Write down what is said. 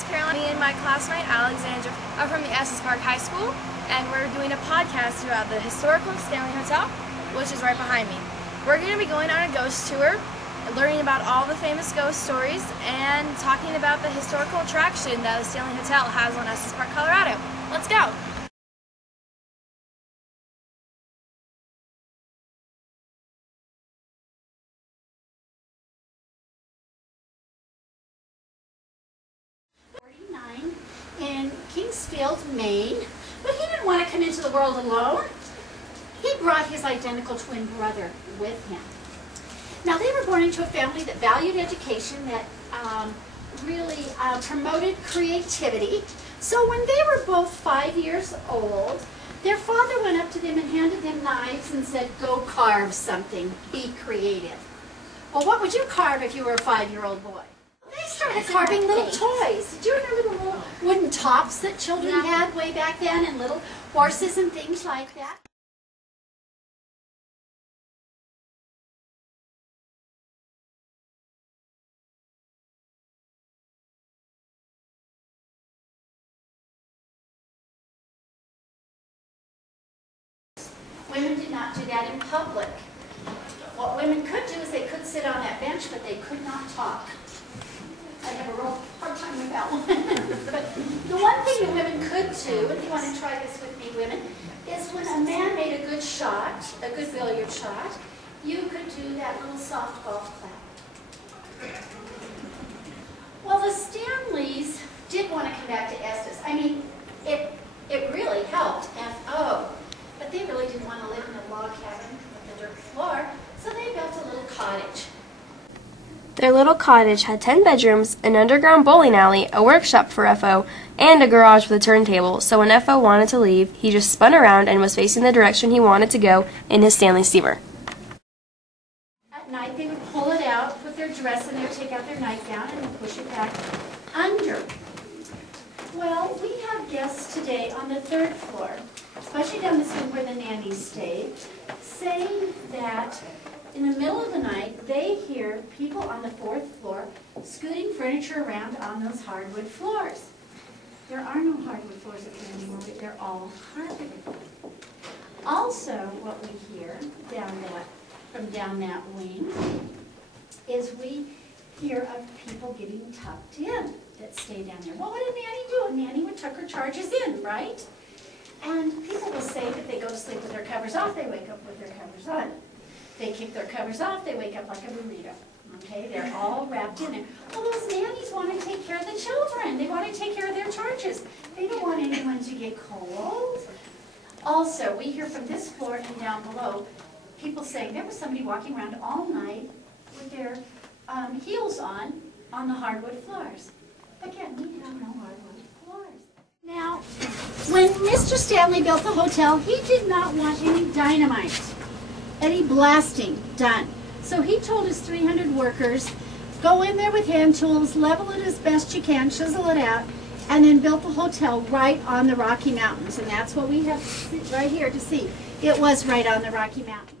is Caroline. Me and my classmate Alexandra are from the Estes Park High School, and we're doing a podcast about the historical Stanley Hotel, which is right behind me. We're going to be going on a ghost tour, learning about all the famous ghost stories, and talking about the historical attraction that the Stanley Hotel has on Estes Park, Colorado. Let's go! In Kingsfield, Maine, but he didn't want to come into the world alone. He brought his identical twin brother with him. Now, they were born into a family that valued education, that really promoted creativity. So when they were both 5 years old, their father went up to them and handed them knives and said, "Go carve something, be creative." Well, what would you carve if you were a 5-year-old boy? They started carving little toys. Do you remember the little wooden tops that children had way back then, and little horses and things like that? Women did not do that in public. What women could do is they could sit on that bench, but they could not talk. I have a real hard time with that one. But the one thing that women could do, if you want to try this with me, women, is when a man made a good shot, a good billiard shot, you could do that little soft golf clap. Well, the Stanleys did want to come back to Estes. I mean, it really helped, F.O., but they really didn't want to live in a log cabin with a dirt floor, so they built a little cottage. Their little cottage had 10 bedrooms, an underground bowling alley, a workshop for F.O., and a garage with a turntable, so when F.O. wanted to leave, he just spun around and was facing the direction he wanted to go in his Stanley steamer. At night, they would pull it out, put their dress in there, take out their nightgown, and push it back under. Well, we have guests today on the 3rd floor, especially down this room where the nannies stayed, saying that in the middle of the night, they hear people on the 4th floor scooting furniture around on those hardwood floors. There are no hardwood floors up here anymore, but they're all carpeted. Also, what we hear from down that wing is we hear of people getting tucked in that stay down there. What would a nanny do? A nanny would tuck her charges in, right? And people will say that they go to sleep with their covers off, they wake up with their covers on. They keep their covers off, they wake up like a burrito. Okay, they're all wrapped in there. Well, those nannies want to take care of the children. They want to take care of their charges. They don't want anyone to get cold. Also, we hear from this floor and down below, people saying there was somebody walking around all night with their heels on the hardwood floors. Again, we have no hardwood floors. Now, when Mr. Stanley built the hotel, he did not want any dynamite, any blasting done. So he told his 300 workers, go in there with hand tools, level it as best you can, chisel it out, and then built the hotel right on the Rocky Mountains. And that's what we have right here to see. It was right on the Rocky Mountains.